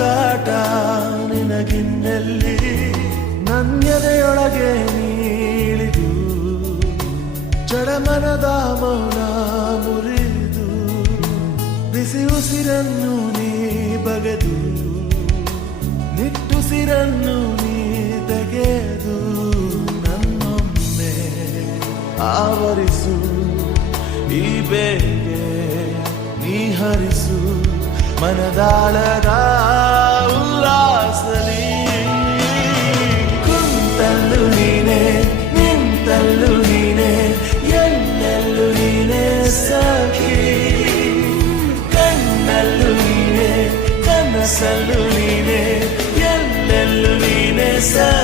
ಹುಡುಕಾಟ ನಿನಗಿನ್ನೆಲ್ಲಿ ನನ್ಯದೆಯೊಳಗೆ ನೀಳಿದು ಜಡಮನದ ಮೌನ ಮುರಿದು ಬಿಸಿ ಉಸಿರನ್ನು ನೀ ಬಗೆದು ನಿಟ್ಟುಸಿರನ್ನು ನೀ ತೆಗೆದು ನನ್ನೊಮ್ಮೆ ಆವರಿಸು ಈ ಬೇಗೆ ನೀ ಹರಿಸು ಮನದಾಳದ ಉಲ್ಲಾಸಲಿ ಕುಂತಲ್ಲು ನೀನೆ ನಿಂತಲ್ಲು ನೀನೆ ಎಲ್ಲೆಲ್ಲೂ ನೀನೆ ಸಖಿ ಕಣ್ಣಲ್ಲೂ ನೀನೆ ಕನಸಲ್ಲೂ ನೀನೆ ಎಲ್ಲೆಲ್ಲೂ ನೀನೆ ಸಖಿ